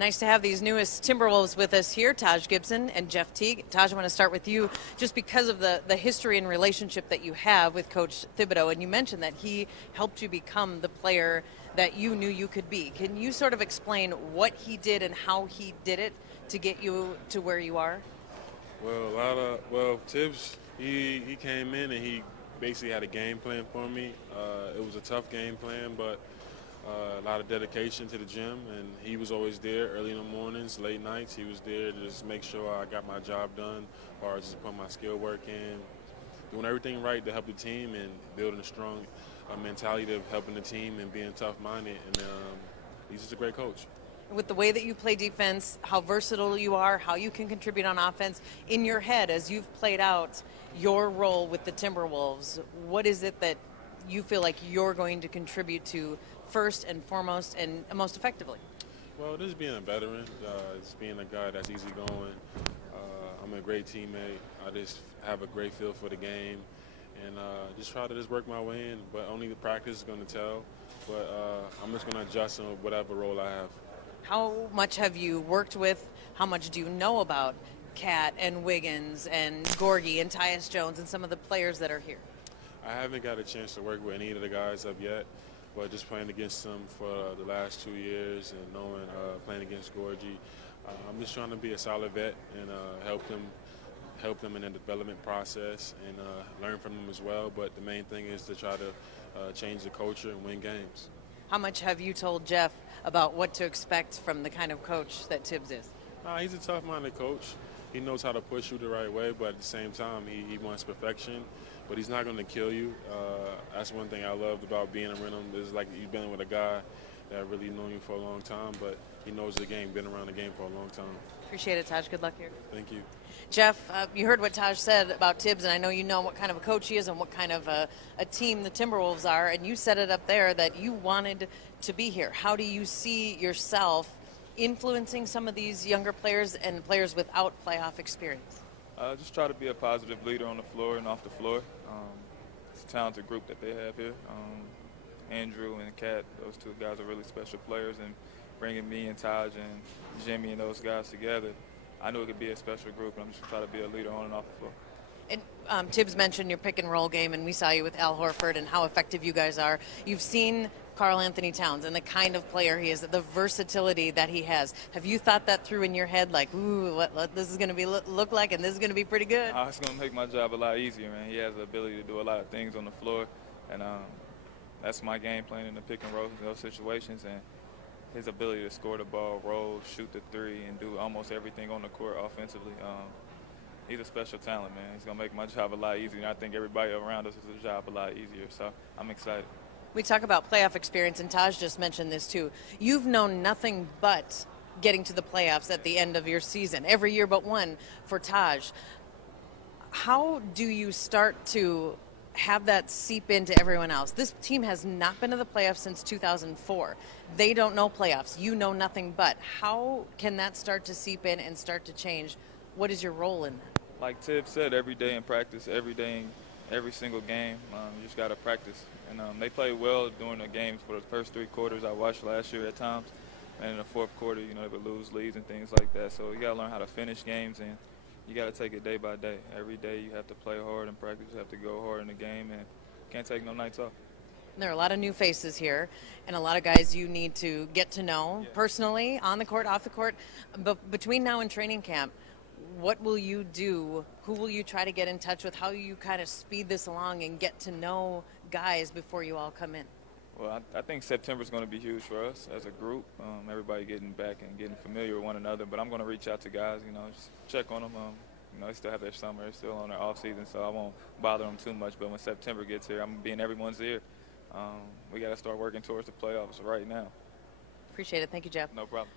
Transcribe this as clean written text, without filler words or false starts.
Nice to have these newest Timberwolves with us here, Taj Gibson and Jeff Teague. Taj, I want to start with you just because of the history and relationship that you have with Coach Thibodeau, and you mentioned that he helped you become the player that you knew you could be. Can you sort of explain what he did and how he did it to get you to where you are? Well, Tibbs, he came in and he basically had a game plan for me. It was a tough game plan, but a lot of dedication to the gym, and he was always there early in the mornings, late nights. He was there to just make sure I got my job done, as far as just putting my skill work in, doing everything right to help the team and building a strong mentality of helping the team and being tough-minded. And he's just a great coach. With the way that you play defense, how versatile you are, how you can contribute on offense, in your head as you've played out your role with the Timberwolves, what is it that you feel like you're going to contribute to first and foremost and most effectively? Well, this is being a veteran. It's being a guy that's easygoing. I'm a great teammate. I just have a great feel for the game, and just try to just work my way in. But only the practice is going to tell. But I'm just going to adjust in whatever role I have. How much have you worked with? How much do you know about Cat and Wiggins and Gorgie and Tyus Jones and some of the players that are here? I haven't got a chance to work with any of the guys up yet, but just playing against them for the last 2 years and knowing playing against Gorgie, I'm just trying to be a solid vet and help them in the development process and learn from them as well. But the main thing is to try to change the culture and win games. How much have you told Jeff about what to expect from the kind of coach that Tibbs is? He's a tough-minded coach. He knows how to push you the right way, but at the same time, he wants perfection. But he's not going to kill you. That's one thing I loved about being around him. Is like you've been with a guy that really known you for a long time, but he knows the game, been around the game for a long time. Appreciate it, Taj. Good luck here. Thank you. Jeff, you heard what Taj said about Tibbs, and I know you know what kind of a coach he is and what kind of a team the Timberwolves are, and you said it up there that you wanted to be here. How do you see yourself influencing some of these younger players and players without playoff experience? Just try to be a positive leader on the floor and off the floor. It's a talented group that they have here. Andrew and Kat, those two guys are really special players, and bringing me and Taj and Jimmy and those guys together, I knew it could be a special group, and I'm just trying to be a leader on and off the floor. And Tibbs mentioned your pick and roll game, and we saw you with Al Horford and how effective you guys are. You've seen Karl Anthony Towns and the kind of player he is, the versatility that he has. Have you thought that through in your head, like, ooh, what this is going to be look like, and this is going to be pretty good? It's going to make my job a lot easier, man. He has the ability to do a lot of things on the floor, and that's my game plan in the pick and roll in those situations. And his ability to score the ball, roll, shoot the three, and do almost everything on the court offensively. He's a special talent, man. He's going to make my job a lot easier, and I think everybody around us is a job a lot easier, so I'm excited. We talk about playoff experience, and Taj just mentioned this too. You've known nothing but getting to the playoffs at the end of your season, every year but one for Taj. How do you start to have that seep into everyone else? This team has not been to the playoffs since 2004. They don't know playoffs. You know nothing but. How can that start to seep in and start to change? What is your role in that? Like Tibbs said, every day in practice, every day, every single game, you just got to practice. And they played well during the games for the first 3 quarters I watched last year at times. And in the fourth quarter, they would lose leads and things like that. So you got to learn how to finish games, and you got to take it day by day. Every day you have to play hard in practice. You have to go hard in the game, and can't take no nights off. There are a lot of new faces here and a lot of guys you need to get to know personally, on the court, off the court. But between now and training camp, what will you do? Who will you try to get in touch with? How you kind of speed this along and get to know guys before you all come in? Well, I think September is going to be huge for us as a group. Everybody getting back and getting familiar with one another. But I'm going to reach out to guys, just check on them. They still have their summer. They're still on their off season, so I won't bother them too much. But when September gets here, I'm going to be in everyone's ear. We got to start working towards the playoffs right now. Appreciate it. Thank you, Jeff. No problem.